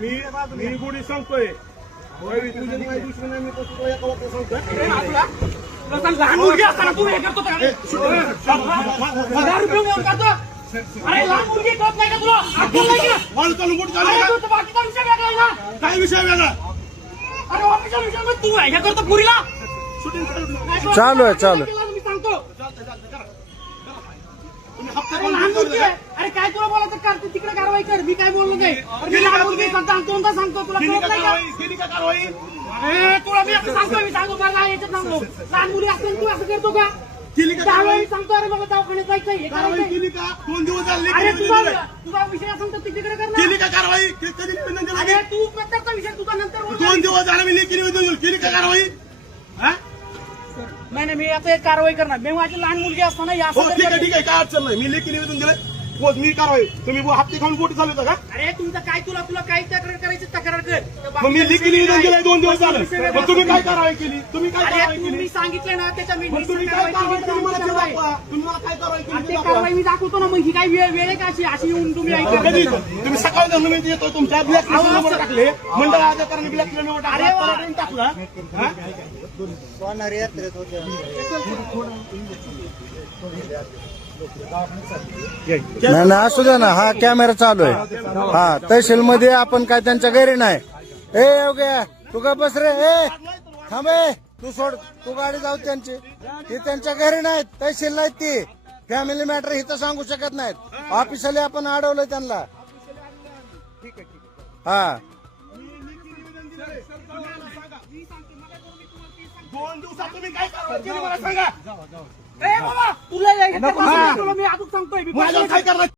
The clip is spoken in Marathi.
मी गुढी सांगतोय दुश्मन मी सांगतोय लहान मुलगी असताना तू हे करतो का? अरे लहान मुलगी कळत नाही का तुला? अक्कल नाही का? अरे तू बाकीचा विषय वेगळा आहे ना? काय विषय वेगळा? अरे ऑफिसच्या विषयामध्ये तू हे करतो पुरीला? चालू आहे, चालू आहे. मी सांगतो. अरे लहान मुलगी आहे. अरे काय तुला बोलायचं कर, तू तिकडे कारवाई कर. मी काय बोललो नाही. अरे मी लहान मुलगी सांगतो तुला कळत नाही का? केली का कारवाई? अरे तुला मी असं सांगतो, मी सांगतो मला याच्यात सांगतो. लहान मुली असताना तू असं करतो का? केली का कारवाई कारवाई? सांगतो. अरे मला दवाखान्यात जायचंय, हे कारवाई करायचंय. केली का? 2 दिवस झाले अरे केली तुझा विषय असेल तर तिकडे कर ना. का कारवाई? कधी निवेदन दिलं? अरे तू प्रत्येकचा विषय तुझा नंतर बोल. 2 दिवस झाले मी लेखी निवेदन दिलं. केली का कारवाई? हा? नाही मी आता एक कारवाई करणार. मी माझी लहान मुलगी असताना या हो ठीक आहे काय अडचण नाही. मी लेखी निवेदन दिलं. हो, मी कारवाई. तुम्ही हप्ते खाऊन बोटी चालू होता का? अरे तुमचं काय तुला काय तक्रार करायची तक्रार कर. मग मी लेखी निवेदन दिलंय 2 दिवस झालं. मग तुम्ही काय कारवाई केली? तुम्ही काय अरे कारवाई तुम्ही केली? सांगितलं ना त्याच्या मी मग तुम्ही काय कारवाई केली? मला ते दाखवा. तुम्ही मला काय कारवाई केली ते ते दाखवा. कारवाई मी दाखवतो ना. मग ही काय वेळ आहे का अशी येऊन तुम्ही ऐका. कधी तुम्ही सकाळी जाऊन मी येतो तुमच्या ब्लॅक लिस्ट नंबर टाकले मंडळ अधिकाऱ्यांनी ब्लॅक लिस्ट नंबर अरे वा. टाकला हा? नाही नाही असू द्या ना, हा कॅमेरा चालू आहे. हा तहसील मध्ये आपण काय त्यांच्या घरी नाही. ए योग्य तू का बस रे, ए थांबे, तू सोड, तू गाडी जाऊ त्यांची. ती त्यांच्या घरी नाहीत, तहसील नाहीत ती. फॅमिली मॅटर इथं सांगू शकत नाहीत. ऑफिशियली आपण अडवलंय त्यांना. हा 2 दिवसात तुम्ही काय कारवाई केली मला सांगा. ए बाबा तुला मी अजून सांगतोय. माझ्यावर काय करणार?